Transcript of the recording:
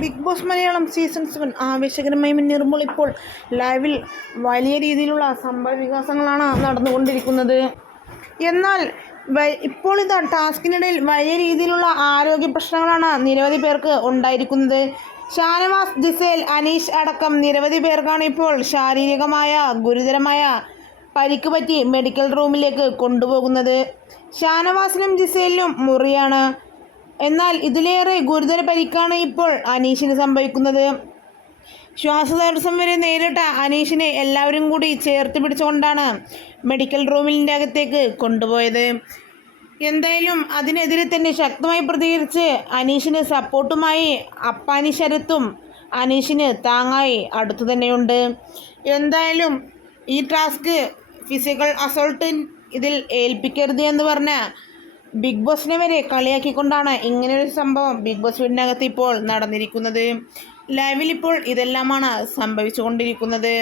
Big boss Malayalam season seven ആവേശകരമായി മുന്നേറുമ്പോൾ ഇപ്പോൾ ലൈവിൽ വലിയ രീതിയിലുള്ള സംഭവ വികാസങ്ങളാണ് നടന്നുകൊണ്ടിരിക്കുന്നത്. എന്നാൽ ഇപ്പോൾ ഇതാ ടാസ്കിനിടയിൽ വലിയ രീതിയിലുള്ള ആരോഗ്യ പ്രശ്നങ്ങളാണ് നിരവധി പേർക്ക് ഉണ്ടായിരിക്കുന്നത്. ഷാനവാസ് ജിസേൽ അനീഷ് അടക്കം നിരവധി പേർക്കാണ് ഇപ്പോൾ ശാരീരികമായ ഗുരുതരമായ പരിക്ക് പറ്റി മെഡിക്കൽ റൂമിലേക്ക് കൊണ്ടുപോകുന്നത്. ഷാനവാസിനും ജിസേലിനും മുറിയാണ്. എന്നാൽ ഇതിലേറെ ഗുരുതര പരിക്കാണ് ഇപ്പോൾ അനീഷിന് സംഭവിക്കുന്നത്. ശ്വാസതടസ്സം വരെ നേരിട്ട അനീഷിനെ എല്ലാവരും കൂടി ചേർത്ത് പിടിച്ചുകൊണ്ടാണ് മെഡിക്കൽ റൂമിന്റെ അകത്തേക്ക് കൊണ്ടുപോയത്. എന്തായാലും അതിനെതിരെ തന്നെ ശക്തമായി പ്രതികരിച്ച് അനീഷിന് സപ്പോർട്ടുമായി അപ്പാനി ശരത്തും അനീഷിന് താങ്ങായി അടുത്തു തന്നെയുണ്ട്. എന്തായാലും ഈ ടാസ്ക് ഫിസിക്കൽ അസോൾട്ട് ഇതിൽ ഏൽപ്പിക്കരുത് എന്ന് പറഞ്ഞ ബിഗ് ബോസിനെ വരെ കളിയാക്കിക്കൊണ്ടാണ് ഇങ്ങനൊരു സംഭവം ബിഗ് ബോസ് വീടിനകത്ത് ഇപ്പോൾ നടന്നിരിക്കുന്നത്. ലൈവിൽ ഇപ്പോൾ ഇതെല്ലാമാണ് സംഭവിച്ചുകൊണ്ടിരിക്കുന്നത്.